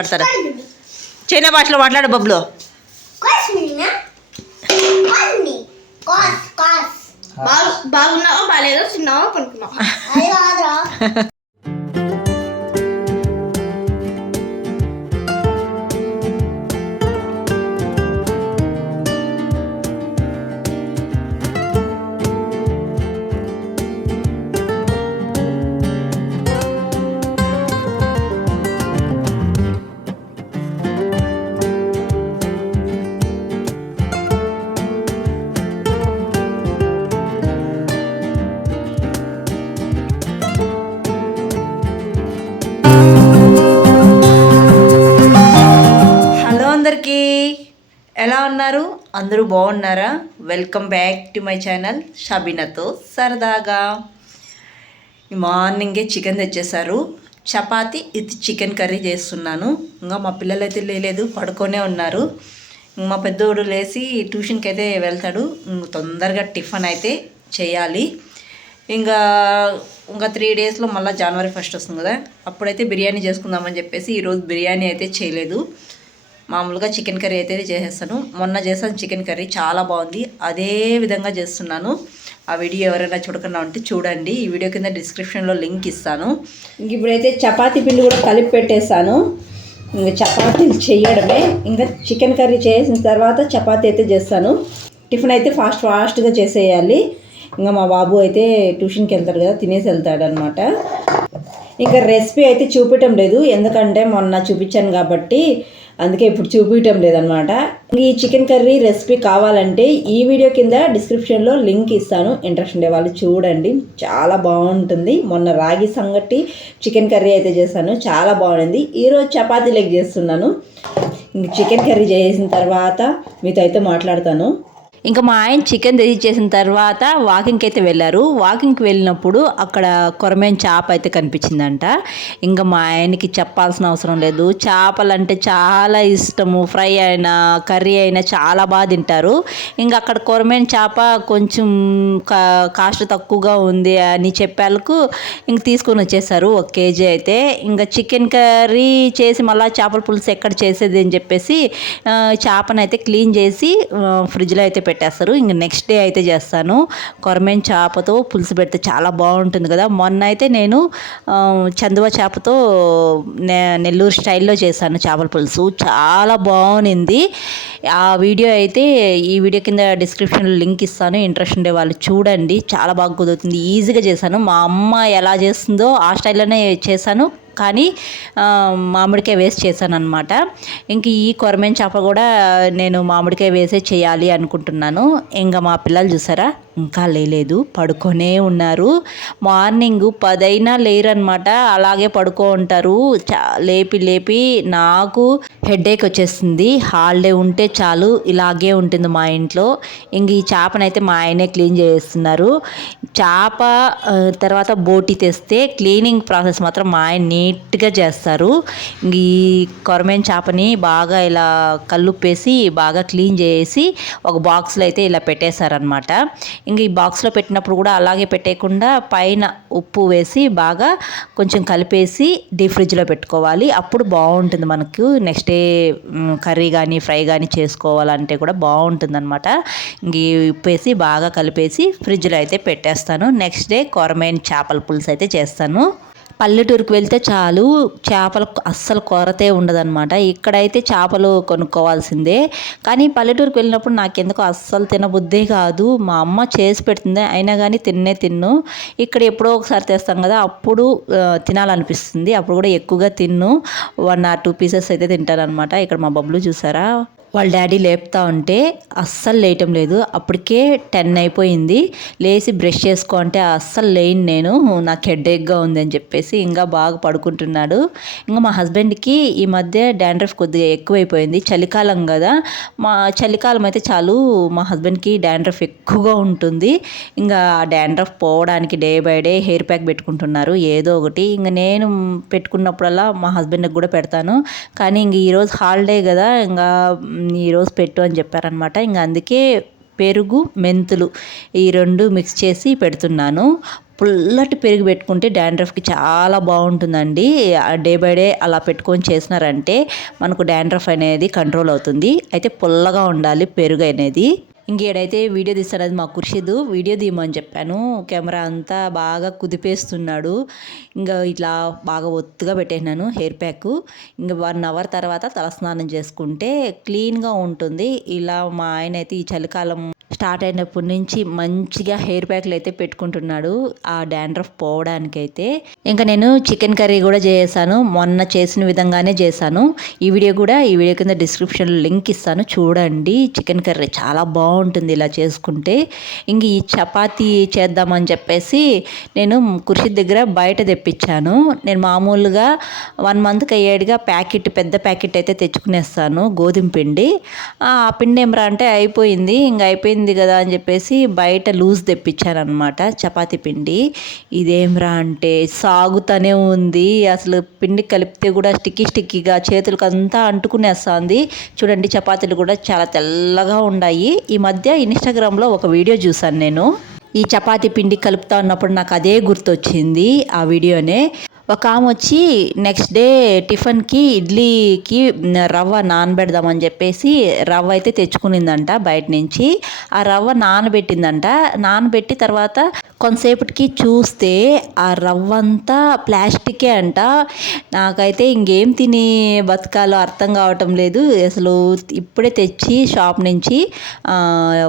మాట్లాడతారా చైనా భాషలో మాట్లాడు బబ్లు. బాగున్నావా బాగాలేదో చిన్నావా పనుకున్నావా. అందరికీ ఎలా ఉన్నారు? అందరూ బాగున్నారా? Welcome back to my channel షబీనాతో సరదాగా. మార్నింగే చికెన్ తెచ్చేసారు, చపాతి ఇది చికెన్ కర్రీ చేస్తున్నాను. ఇంకా మా పిల్లలు అయితే లేదు, పడుకొనే ఉన్నారు. మా పెద్దోడు లేచి ట్యూషన్కి అయితే వెళ్తాడు. తొందరగా టిఫిన్ అయితే చేయాలి. ఇంకా 3 డేస్లో మళ్ళీ జనవరి 1 వస్తుంది కదా, అప్పుడైతే బిర్యానీ చేసుకుందామని చెప్పేసి ఈరోజు బిర్యానీ అయితే చేయలేదు. మామూలుగా చికెన్ కర్రీ అయితే చేసేస్తాను. మొన్న చేసాను చికెన్ కర్రీ, చాలా బాగుంది. అదే విధంగా చేస్తున్నాను. ఆ వీడియో ఎవరైనా చూడకుండా ఉంటే చూడండి. ఈ వీడియో కింద డిస్క్రిప్షన్లో లింక్ ఇస్తాను. ఇప్పుడైతే చపాతీ పిండి కూడా కలిపి పెట్టేస్తాను. ఇంకా చపాతీలు చేయడమే. ఇంకా చికెన్ కర్రీ చేసిన తర్వాత చపాతీ అయితే చేస్తాను. టిఫిన్ అయితే ఫాస్ట్గా చేసేయాలి. ఇంకా మా బాబు అయితే ట్యూషన్కి వెళ్తాడు కదా, తినేసి వెళ్తాడు అనమాట. ఇంకా రెసిపీ అయితే చూపించడం లేదు, ఎందుకంటే మొన్న చూపించాను కాబట్టి అందుకే ఇప్పుడు చూపించడం లేదనమాట. ఈ చికెన్ కర్రీ రెసిపీ కావాలంటే ఈ వీడియో కింద డిస్క్రిప్షన్లో లింక్ ఇస్తాను. ఇంట్రెస్ట్ ఉండే వాళ్ళు చూడండి, చాలా బాగుంటుంది. మొన్న రాగి సంగటి చికెన్ కర్రీ అయితే చేశాను, చాలా బాగుంది. ఈరోజు చపాతీ లెగ్ చేస్తున్నాను. ఇంక చికెన్ కర్రీ చేసిన తర్వాత మీతో అయితే మాట్లాడతాను. ఇంకా మా ఆయన చికెన్ తెచ్చేసిన తర్వాత వాకింగ్కి అయితే వెళ్ళారు. వాకింగ్కి వెళ్ళినప్పుడు అక్కడ కొరమేన్ చేప అయితే కనిపించిందంట. ఇంకా మా ఆయనకి చెప్పాల్సిన అవసరం లేదు, చేపలు అంటే చాలా ఇష్టము. ఫ్రై అయినా కర్రీ అయినా చాలా బాగా తింటారు. ఇంకా అక్కడ కొరమేన్ చేప కొంచెం కాస్ట్ తక్కువగా ఉంది అని చెప్పేందుకు ఇంక తీసుకొని వచ్చేసారు 1 కేజీ అయితే. ఇంకా చికెన్ కర్రీ చేసి మళ్ళీ చేపల పులుసు ఎక్కడ చేసేది అని చెప్పేసి చేపను అయితే క్లీన్ చేసి ఫ్రిడ్జ్లో అయితే పెట్టేస్తారు. ఇంక నెక్స్ట్ డే అయితే చేస్తాను. కొరమేన్ చేపతో పులుసు పెడితే చాలా బాగుంటుంది కదా. మొన్న అయితే నేను చందువ చేపతో నెల్లూరు స్టైల్లో చేశాను చేపల పులుసు, చాలా బాగుంది. ఆ వీడియో అయితే ఈ వీడియో కింద డిస్క్రిప్షన్లో లింక్ ఇస్తాను. ఇంట్రెస్ట్ ఉండే వాళ్ళు చూడండి, చాలా బాగా కుదురుతుంది. ఈజీగా చేశాను. మా అమ్మ ఎలా చేస్తుందో ఆ స్టైల్లోనే చేశాను, కానీ మామిడికాయ వేసి చేశాను అనమాట. ఇంక ఈ కొరమేన్ చేప కూడా నేను మామిడికాయ వేసే చేయాలి అనుకుంటున్నాను. ఇంకా మా పిల్లలు చూసారా, ఇంకా లేదు, పడుకొనే ఉన్నారు. మార్నింగ్ 10 అయినా లేరనమాట, అలాగే పడుకో ఉంటారు. లేపి నాకు హెడేక్ వచ్చేస్తుంది. హాలిడే ఉంటే చాలు ఇలాగే ఉంటుంది మా ఇంట్లో. ఇంక ఈ చేపనైతే మా ఆయనే క్లీన్ చేస్తున్నారు. చేప తర్వాత బోటి తెస్తే క్లీనింగ్ ప్రాసెస్ మాత్రం మా ఆయన నీట్గా చేస్తారు. ఇంక ఈ కొరమేన్ చేపని బాగా ఇలా కల్లుప్పేసి బాగా క్లీన్ చేసి ఒక బాక్స్లో అయితే ఇలా పెట్టేశారనమాట. ఇంక ఈ బాక్స్లో పెట్టినప్పుడు కూడా అలాగే పెట్టేయకుండా పైన ఉప్పు వేసి బాగా కొంచెం కలిపేసి డీప్ ఫ్రిడ్జ్లో పెట్టుకోవాలి. అప్పుడు బాగుంటుంది మనకు. నెక్స్ట్ డే కర్రీ కానీ ఫ్రై కానీ చేసుకోవాలంటే కూడా బాగుంటుంది అనమాట. ఇంక ఉప్పు వేసి బాగా కలిపేసి ఫ్రిడ్జ్లో అయితే పెట్టేస్తాను. నెక్స్ట్ డే కొరమేన్ చేపల పులుసు అయితే చేస్తాను. పల్లెటూరుకు వెళ్తే చాలు, చేపలు అస్సలు కొరతే ఉండదన్నమాట. ఇక్కడైతే చేపలు కొనుక్కోవాల్సిందే. కానీ పల్లెటూరుకు వెళ్ళినప్పుడు నాకెందుకో అస్సలు తినబుద్దే కాదు. మా అమ్మ చేసి పెడుతుంది, అయినా కానీ తిన్ను. ఇక్కడ ఎప్పుడో ఒకసారి తెస్తాం కదా, అప్పుడు తినాలనిపిస్తుంది. అప్పుడు కూడా ఎక్కువగా 1 or 2 పీసెస్ అయితే తింటాను అనమాట. ఇక్కడ మా బబ్బులు చూసారా, వాళ్ళ డాడీ లేపుతా ఉంటే అస్సలు లేయటం లేదు. అప్పటికే 10 అయిపోయింది. లేచి బ్రష్ చేసుకో అంటే అస్సలు లేను నేను, నాకు హెడేక్గా ఉంది అని చెప్పేసి ఇంకా బాగా పడుకుంటున్నాడు. ఇంకా మా హస్బెండ్కి ఈ మధ్య డాండ్రఫ్ కొద్దిగా ఎక్కువైపోయింది. చలికాలం కదా, చలికాలం అయితే చాలు మా హస్బెండ్కి డాండ్రఫ్ ఎక్కువగా ఉంటుంది. ఇంకా డాండ్రఫ్ పోవడానికి day by day hair pack పెట్టుకుంటున్నారు ఏదో ఒకటి. ఇంకా నేను పెట్టుకున్నప్పుడల్లా మా హస్బెండ్కి కూడా పెడతాను. కానీ ఇంక ఈరోజు హాలిడే కదా, ఇంకా ఈరోజు పెట్టు అని చెప్పారనమాట. ఇంకా అందుకే పెరుగు మెంతులు ఈ 2 మిక్స్ చేసి పెడుతున్నాను. పుల్లటి పెరుగు పెట్టుకుంటే డాండ్రఫ్కి చాలా బాగుంటుందండి. డే బై డే అలా పెట్టుకొని చేసినారంటే మనకు డాండ్రఫ్ అనేది కంట్రోల్ అవుతుంది. అయితే పుల్లగా ఉండాలి పెరుగు అనేది. ఇంకేడైతే వీడియో తీస్తాడు మా ఖుర్షిద్, వీడియో తీయమని చెప్పాను. కెమెరా అంతా బాగా కుదిపేస్తున్నాడు. ఇంకా ఇట్లా బాగా ఒత్తుగా పెట్టేసినాను హెయిర్ ప్యాక్. ఇంకా 1 అవర్ తర్వాత తలస్నానం చేసుకుంటే క్లీన్గా ఉంటుంది. ఇలా మా ఆయన అయితే ఈ చలికాలం స్టార్ట్ అయినప్పటి నుంచి మంచిగా హెయిర్ ప్యాక్లు అయితే పెట్టుకుంటున్నాడు ఆ డాండ్రఫ్ పోవడానికైతే. ఇంకా నేను చికెన్ కర్రీ కూడా చేశాను. మొన్న చేసిన విధంగానే చేశాను. ఈ వీడియో కింద డిస్క్రిప్షన్లో లింక్ ఇస్తాను, చూడండి. చికెన్ కర్రీ చాలా బాగుంటుంది ఇలా చేసుకుంటే. ఇంక ఈ చపాతీ చేద్దామని చెప్పేసి నేను ఖుర్షిద్ దగ్గర బయట తెప్పించాను. నేను మామూలుగా 1 మంత్కి అయ్యేడుగా పెద్ద ప్యాకెట్ అయితే తెచ్చుకునేస్తాను గోధుమ పిండి. ఆ పిండి ఏమరా అంటే అయిపోయింది, ఇంకా అయిపోయింది కదా అని చెప్పేసి బయట లూజ్ తెప్పించాను అనమాట చపాతీ పిండి. ఇదేమరా అంటే సాగుతూనే ఉంది. అసలు పిండి కలిపితే కూడా స్టిక్కీగా చేతులకు అంతా అంటుకునేస్తుంది. చూడండి చపాతీలు కూడా చాలా తెల్లగా ఉన్నాయి. ఈ మధ్య ఇన్స్టాగ్రామ్లో ఒక వీడియో చూసాను నేను. ఈ చపాతీ పిండి కలుపుతా ఉన్నప్పుడు నాకు అదే గుర్తొచ్చింది ఆ వీడియోనే. ఒక ఆమె వచ్చి నెక్స్ట్ డే టిఫిన్కి ఇడ్లీకి రవ్వ నానబెడదామని చెప్పేసి రవ్వ అయితే తెచ్చుకునిందంట బయట నుంచి. ఆ రవ్వ నానబెట్టిందంట. నానబెట్టి తర్వాత కొంతసేపటికి చూస్తే ఆ రవ్వ అంతా ప్లాస్టికే అంట. నాకైతే ఇంకేం తిని బతకాలో అర్థం కావటం లేదు. అసలు ఇప్పుడే తెచ్చి షాప్ నుంచి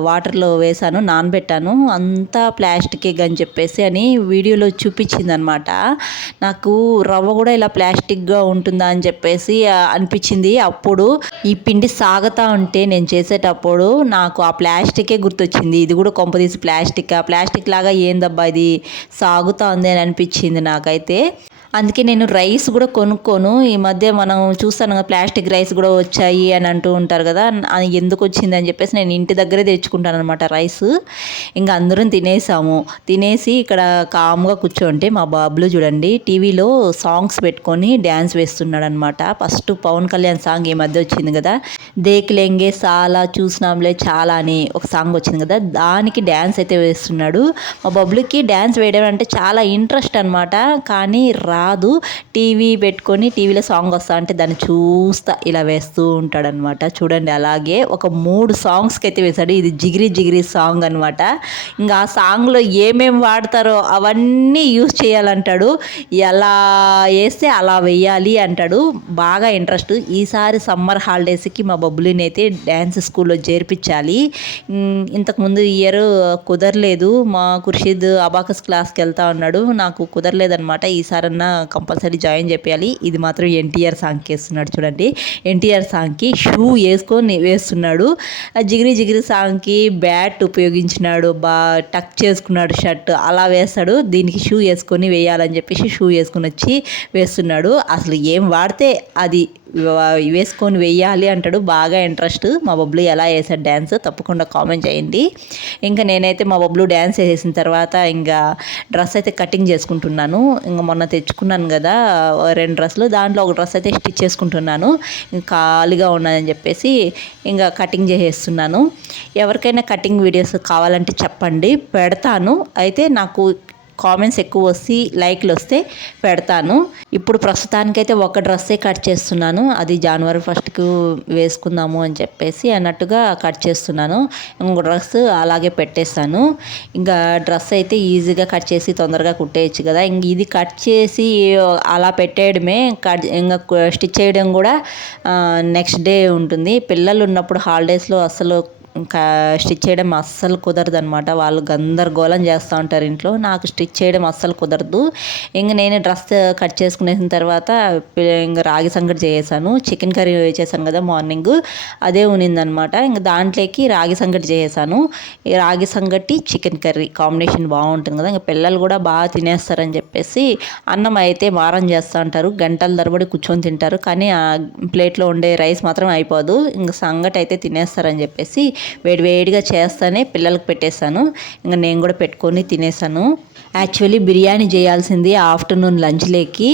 వాటర్లో వేసాను, నానబెట్టాను, అంతా ప్లాస్టికే అని చెప్పేసి అని వీడియోలో చూపించింది అనమాట. నాకు రవ్వ కూడా ఇలా ప్లాస్టిక్గా ఉంటుందా అని చెప్పేసి అనిపించింది. అప్పుడు ఈ పిండి సాగుతూ ఉంటే నేను చేసేటప్పుడు నాకు ఆ ప్లాస్టికే గుర్తొచ్చింది. ఇది కూడా కొంపదీసి ప్లాస్టిక్ లాగా ఏందబ్బా ఇది సాగుతూ ఉంది అని అనిపించింది నాకైతే. అందుకే నేను రైస్ కూడా కొనుక్కోను. ఈ మధ్య మనం చూస్తాను కదా ప్లాస్టిక్ రైస్ కూడా వచ్చాయి అని అంటూ ఉంటారు కదా, అది ఎందుకు వచ్చింది అని చెప్పేసి నేను ఇంటి దగ్గరే తెచ్చుకుంటాను అనమాట రైస్. ఇంకా అందరం తినేసి ఇక్కడ కామ్గా కూర్చోంటే మా బాబులు చూడండి టీవీలో సాంగ్స్ పెట్టుకొని డ్యాన్స్ వేస్తున్నాడు అనమాట. ఫస్ట్ పవన్ కళ్యాణ్ సాంగ్ ఈ మధ్య వచ్చింది కదా, దేఖ్లేంగే సాలా చూసినాంలే చాలా అని ఒక సాంగ్ వచ్చింది కదా, దానికి డ్యాన్స్ అయితే వేస్తున్నాడు. మా బబ్బులకి డ్యాన్స్ వేయడం అంటే చాలా ఇంట్రెస్ట్ అనమాట. కానీ రాదు. టీవీ పెట్టుకొని టీవీలో సాంగ్ వస్తా అంటే దాన్ని చూస్తా ఇలా వేస్తూ ఉంటాడనమాట. చూడండి అలాగే ఒక 3 సాంగ్స్కి అయితే వేశాడు. ఇది జిగిరి సాంగ్ అనమాట. ఇంకా ఆ సాంగ్లో ఏమేమి వాడతారో అవన్నీ యూజ్ చేయాలంటాడు. ఎలా వేస్తే అలా వేయాలి అంటాడు. బాగా ఇంట్రెస్ట్. ఈసారి సమ్మర్ హాలిడేస్కి మా బబ్బులిని అయితే డ్యాన్స్ స్కూల్లో చేర్పించాలి. ఇంతకుముందు ఇయర్ కుదరలేదు. మా ఖుర్షిద్ అబాకస్ క్లాస్కి వెళ్తా ఉన్నాడు, నాకు కుదరలేదనమాట. ఈసారన్నా కంపల్సరీ జాయిన్ చేయాలి. ఇది మాత్రం ఎన్టీఆర్ సాంగ్కి వేస్తున్నాడు. చూడండి ఎన్టీఆర్ సాంగ్కి షూ వేసుకొని వేస్తున్నాడు. జిగిరి సాంగ్కి బ్యాట్ ఉపయోగించినాడు, టక్ చేసుకున్నాడు షర్ట్ అలా వేస్తాడు. దీనికి షూ వేసుకొని వేయాలని చెప్పేసి షూ వేసుకొని వచ్చి వేస్తున్నాడు. అసలు ఏం వాడితే అది వేసుకొని వేయాలి అంటాడు. బాగా ఇంట్రెస్ట్. మా బబ్బులు ఎలా వేసాడు డ్యాన్స్ తప్పకుండా కామెంట్ చేయండి. ఇంకా నేనైతే మా బబ్బులు డ్యాన్స్ వేసిన తర్వాత ఇంకా డ్రెస్ అయితే కటింగ్ చేసుకుంటున్నాను. ఇంకా మొన్న తెచ్చుకున్నాను కదా 2 డ్రెస్సులు, దాంట్లో ఒక డ్రెస్ అయితే స్టిచ్ చేసుకుంటున్నాను. ఇంకా ఖాళీగా ఉన్నదని చెప్పేసి ఇంకా కటింగ్ చేసేస్తున్నాను. ఎవరికైనా కటింగ్ వీడియోస్ కావాలంటే చెప్పండి, పెడతాను. అయితే నాకు కామెంట్స్ ఎక్కువ వస్తే లైక్లు వస్తే పెడతాను. ఇప్పుడు ప్రస్తుతానికైతే ఒక డ్రెస్సే కట్ చేస్తున్నాను. అది జనవరి 1కు వేసుకుందాము అని చెప్పేసి అన్నట్టుగా కట్ చేస్తున్నాను. ఇంకో డ్రెస్ అలాగే పెట్టేస్తాను. ఇంకా డ్రెస్ అయితే ఈజీగా కట్ చేసి తొందరగా కుట్టేయచ్చు కదా. ఇంక ఇది కట్ చేసి అలా పెట్టేయడమే. ఇంకా స్టిచ్ చేయడం కూడా నెక్స్ట్ డే ఉంటుంది. పిల్లలు ఉన్నప్పుడు హాలిడేస్లో అసలు స్టిచ్ చేయడం అస్సలు కుదరదు అనమాట. వాళ్ళు గందరగోళం చేస్తూ ఉంటారు ఇంట్లో. నాకు స్టిచ్ చేయడం అస్సలు కుదరదు. ఇంక నేను డ్రెస్ కట్ చేసుకునేసిన తర్వాత ఇంకా రాగి సంగటి చేసాను. చికెన్ కర్రీ చేశాను కదా మార్నింగ్, అదే ఉన్నిందనమాట. ఇంకా దాంట్లోకి రాగి సంగటి చేసాను. ఈ రాగి సంగటి చికెన్ కర్రీ కాంబినేషన్ బాగుంటుంది కదా. ఇంకా పిల్లలు కూడా బాగా తినేస్తారని చెప్పేసి అన్నం అయితే మారం చేస్తూ ఉంటారు, గంటల తరబడి కూర్చొని తింటారు. కానీ ఆ ప్లేట్లో ఉండే రైస్ మాత్రం అయిపోదు. ఇంకా సంగటి అయితే తినేస్తారని చెప్పేసి వేడివేడిగా చేస్తానే పిల్లలకు పెట్టేశాను. ఇంకా నేను కూడా పెట్టుకొని తినేసాను. యాక్చువల్లీ బిర్యానీ చేయాల్సింది ఆఫ్టర్నూన్ లంచ్లోకి,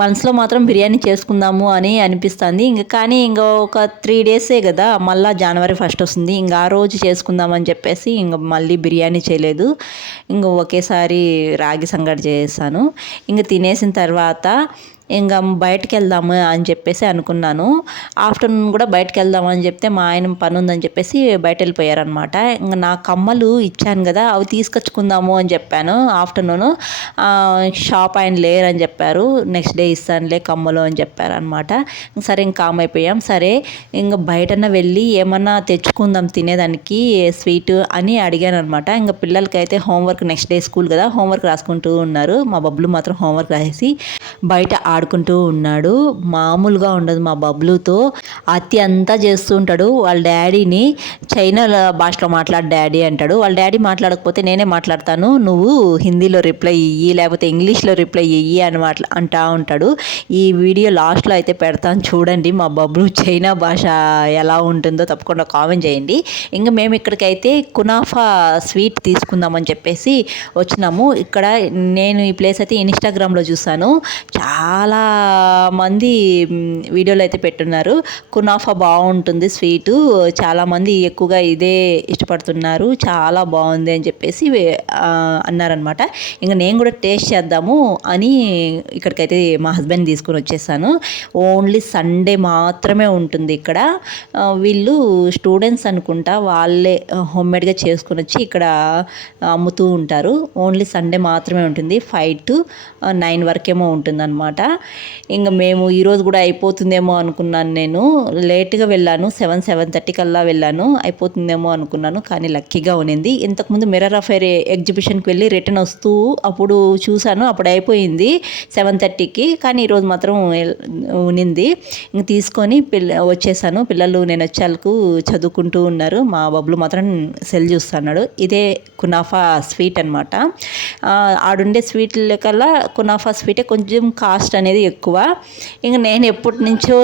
మనసులో మాత్రం బిర్యానీ చేసుకుందాము అని అనిపిస్తుంది. కానీ ఇంకా ఒక 3 డేసే కదా, మళ్ళీ జనవరి 1 వస్తుంది, ఇంకా ఆ రోజు చేసుకుందామని చెప్పేసి ఇంకా మళ్ళీ బిర్యానీ చేయలేదు. ఇంకా ఒకేసారి రాగి సంగటి చేసాను. ఇంకా తినేసిన తర్వాత ఇంకా బయటకు వెళ్దాము అని చెప్పేసి అనుకున్నాను. ఆఫ్టర్నూన్ కూడా బయటకు వెళ్దామని చెప్తే మా ఆయన పని ఉందని చెప్పేసి బయట వెళ్ళిపోయారనమాట. ఇంకా నా కమ్మలు ఇచ్చాను కదా, అవి తీసుకొచ్చుకుందాము అని చెప్పాను. ఆఫ్టర్నూన్ షాప్ ఆయన లేరని చెప్పారు. నెక్స్ట్ డే ఇస్తానులే కమ్మలు అని చెప్పారు అనమాట. సరే ఇంకా కామ్ అయిపోయాం. సరే ఇంకా బయటన వెళ్ళి ఏమన్నా తెచ్చుకుందాం తినేదానికి స్వీట్ అని అడిగాను అనమాట. ఇంకా పిల్లలకైతే హోంవర్క్, నెక్స్ట్ డే స్కూల్ కదా, హోంవర్క్ రాసుకుంటూ ఉన్నారు. మా బబ్లు మాత్రం హోంవర్క్ రాసేసి బయట ఆడుకుంటూ ఉన్నాడు. మామూలుగా ఉండదు మా బబ్లుతో, అతి అంతా చేస్తూ ఉంటాడు. వాళ్ళ డాడీని చైనా భాషలో మాట్లాడు డాడీ అంటాడు. వాళ్ళ డాడీ మాట్లాడకపోతే నేనే మాట్లాడతాను, నువ్వు హిందీలో రిప్లై ఇయ్యి లేకపోతే ఇంగ్లీష్లో రిప్లై ఇయ్యి అని అంటా ఉంటాడు. ఈ వీడియో లాస్ట్లో అయితే పెడతాను చూడండి, మా బబ్లు చైనా భాష ఎలా ఉంటుందో తప్పకుండా కామెంట్ చేయండి. ఇంకా మేము ఇక్కడికైతే కునాఫా స్వీట్ తీసుకుందామని చెప్పేసి వచ్చినాము. ఇక్కడ నేను ఈ ప్లేస్ అయితే ఇన్స్టాగ్రామ్లో చూసాను, చాలా మంది వీడియోలు అయితే పెట్టున్నారు. కునాఫా బాగుంటుంది స్వీటు, చాలామంది ఎక్కువగా ఇదే ఇష్టపడుతున్నారు, చాలా బాగుంది అని చెప్పేసి అన్నారనమాట. ఇంకా నేను కూడా టేస్ట్ చేద్దాము అని ఇక్కడికైతే మా హస్బెండ్ తీసుకొని వచ్చేసాను. ఓన్లీ సండే మాత్రమే ఉంటుంది ఇక్కడ. వీళ్ళు స్టూడెంట్స్ అనుకుంటా, వాళ్ళే హోమ్మేడ్గా చేసుకొని వచ్చి ఇక్కడ అమ్ముతూ ఉంటారు. ఓన్లీ సండే మాత్రమే ఉంటుంది, 5 to 9 వరకేమో ఉంటుంది అనమాట. ఇంకా మేము ఈరోజు కూడా అయిపోతుందేమో అనుకున్నాను. నేను లేట్గా వెళ్ళాను, 7:30 కల్లా వెళ్ళాను, అయిపోతుందేమో అనుకున్నాను. కానీ లక్కీగా ఉన్నింది. ఇంతకుముందు మిర్రర్ ఆఫ్ ఎయిర్ ఎగ్జిబిషన్కి వెళ్ళి రిటర్న్ వస్తూ అప్పుడు చూశాను, అప్పుడు అయిపోయింది 7:30కి. కానీ ఈరోజు మాత్రం ఉన్నింది. ఇంక తీసుకొని వచ్చేసాను. పిల్లలు నేను వచ్చేలకు చదువుకుంటూ ఉన్నారు. మా బబ్లు మాత్రం సెల్ చూస్తున్నాడు. ఇదే కునాఫా స్వీట్ అనమాట. ఆడుండే స్వీట్ల కల్లా కునాఫా స్వీటే కొంచెం కాస్ట్ అనేది ఎక్కువ. ఇంక నేను ఎప్పటి నుంచో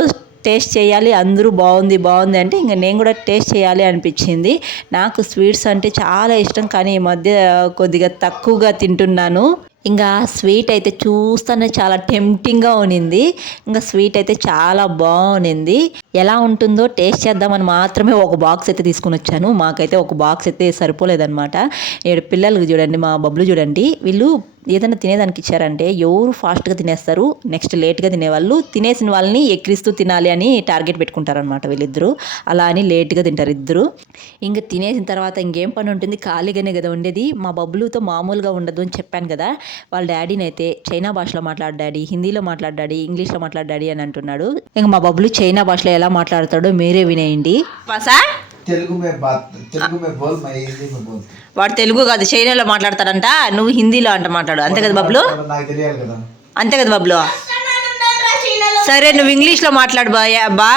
టేస్ట్ చేయాలి, అందరూ బాగుంది బాగుంది అంటే ఇంకా నేను కూడా టేస్ట్ చేయాలి అనిపించింది. నాకు స్వీట్స్ అంటే చాలా ఇష్టం, కానీ ఈ మధ్య కొద్దిగా తక్కువగా తింటున్నాను. ఇంకా స్వీట్ అయితే చూస్తేనే చాలా టెంప్టింగ్గా ఉన్నింది. ఇంకా స్వీట్ అయితే చాలా బాగుంది. ఎలా ఉంటుందో టేస్ట్ చేద్దామని మాత్రమే ఒక బాక్స్ అయితే తీసుకుని వచ్చాను. మాకైతే ఒక బాక్స్ అయితే సరిపోలేదన్నమాట. పిల్లలకు చూడండి, మా బబ్లు చూడండి, వీళ్ళు ఏదైనా తినేదానికి ఇచ్చారంటే ఎవరు ఫాస్ట్గా తినేస్తారు, నెక్స్ట్ లేట్గా తినేవాళ్ళు తినేసిన వాళ్ళని ఎక్కిరిస్తూ తినాలి అని టార్గెట్ పెట్టుకుంటారనమాట వీళ్ళిద్దరూ. అలా అని లేట్గా తింటారు ఇద్దరు. ఇంకా తినేసిన తర్వాత ఇంకేం పని ఉంటుంది, ఖాళీగానే కదా ఉండేది. మా బబ్బులుతో మామూలుగా ఉండదు అని చెప్పాను కదా. వాళ్ళ డాడీని అయితే చైనా భాషలో మాట్లాడు డాడీ, హిందీలో మాట్లాడు డాడీ, ఇంగ్లీష్లో మాట్లాడు డాడీ అని అంటున్నాడు. ఇంకా మా బబ్బులు చైనా భాషలో ఎలా మాట్లాడతాడో మీరే వినేయండి. వాడు తెలుగు కాదు చైనాలో మాట్లాడతాడంట, నువ్వు హిందీలో అంట మాట్లాడు. అంతే కదా బబ్లు, అంతే కదా బబ్లు. సరే నువ్వు ఇంగ్లీష్లో మాట్లాడు బా.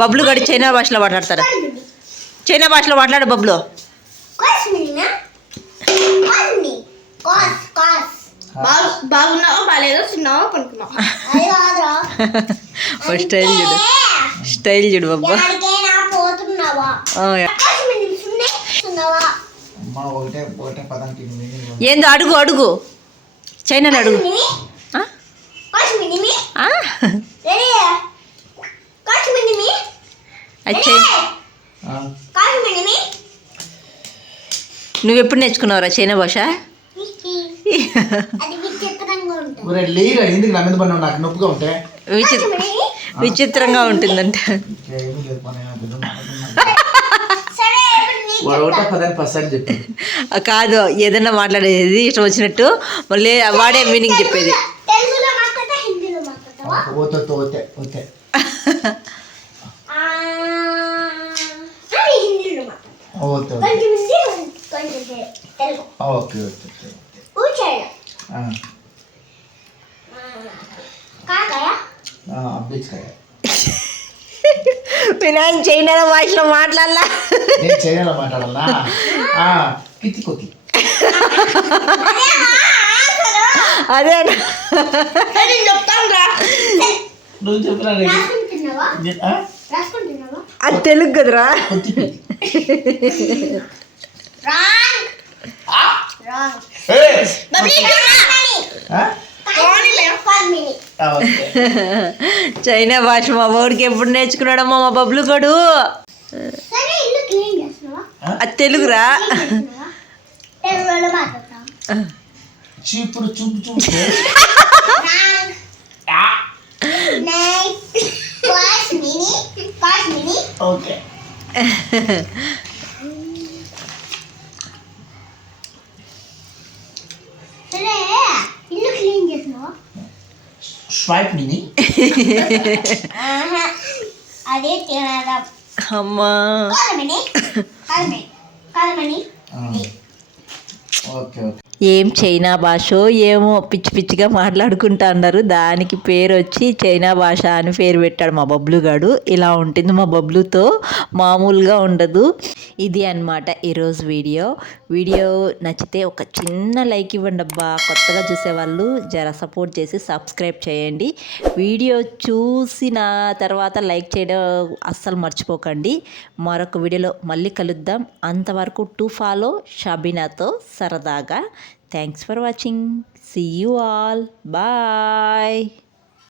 బబ్లు గడి చైనా భాషలో మాట్లాడతారా? చైనా భాషలో మాట్లాడు బబ్లు. బాగున్నావా బాగాలేదో తిన్నావా పనుకున్నావా? స్టైల్ చూడు, స్టైల్ చూడు బాబా. ఏందో అడుగు అడుగు, చైనాలో అడుగు. నువ్వు ఎప్పుడు నేర్చుకున్నావురా చైనా భాష? విచిత్రంగా ఉంటుందంట. కాదు, ఏదైనా మాట్లాడేది ఇష్టం వచ్చినట్టు మళ్ళీ వాడే మీనింగ్ చెప్పేది. వినాయన్ చైనా భాషలో మాట్లాడాలా? చైనాలో మాట్లాడాలా? అదే నువ్వు చెప్పరా? అది తెలుగు కదరా. ఏయ్! బబ్లీ ఆ? ఫార్మిని ఆ, ఓకే. చైనా భాష మా వాడికి ఎప్పుడు నేర్చుకున్నాడమ్మా మా బబ్లు గడు సరే ఇల్లు క్లీన్ చేస్తున్నావా అది తెలుగురా తెలుగులో మాట్లాడతాం చీపురు చూపు చూపు నెక్స్ట్ ఫార్మిని ఓకే. సరే ఇల్లు క్లీన్ చేస్తున్నావా స్వైప్ మినీ అదే తినదా అమ్మా కాదమని ఓకే ఓకే. ఏం చైనా భాష ఏమో పిచ్చి పిచ్చిగా మాట్లాడుకుంటా అన్నారు దానికి పేరు వచ్చి చైనా భాష అని పేరు పెట్టాడు మా బబ్లు గాడు ఇలా ఉంటుంది మా బబ్లుతో మామూలుగా ఉండదు ఇది అన్నమాట ఈరోజు వీడియో నచ్చితే ఒక చిన్న లైక్ ఇవ్వండి అబ్బా కొత్తగా చూసేవాళ్ళు జర సపోర్ట్ చేసి సబ్స్క్రైబ్ చేయండి వీడియో చూసిన తర్వాత లైక్ చేయడం అస్సలు మర్చిపోకండి మరొక వీడియోలో మళ్ళీ కలుద్దాం అంతవరకు టు ఫాలో షబీనాతో సరదాగా thanks for watching see you all bye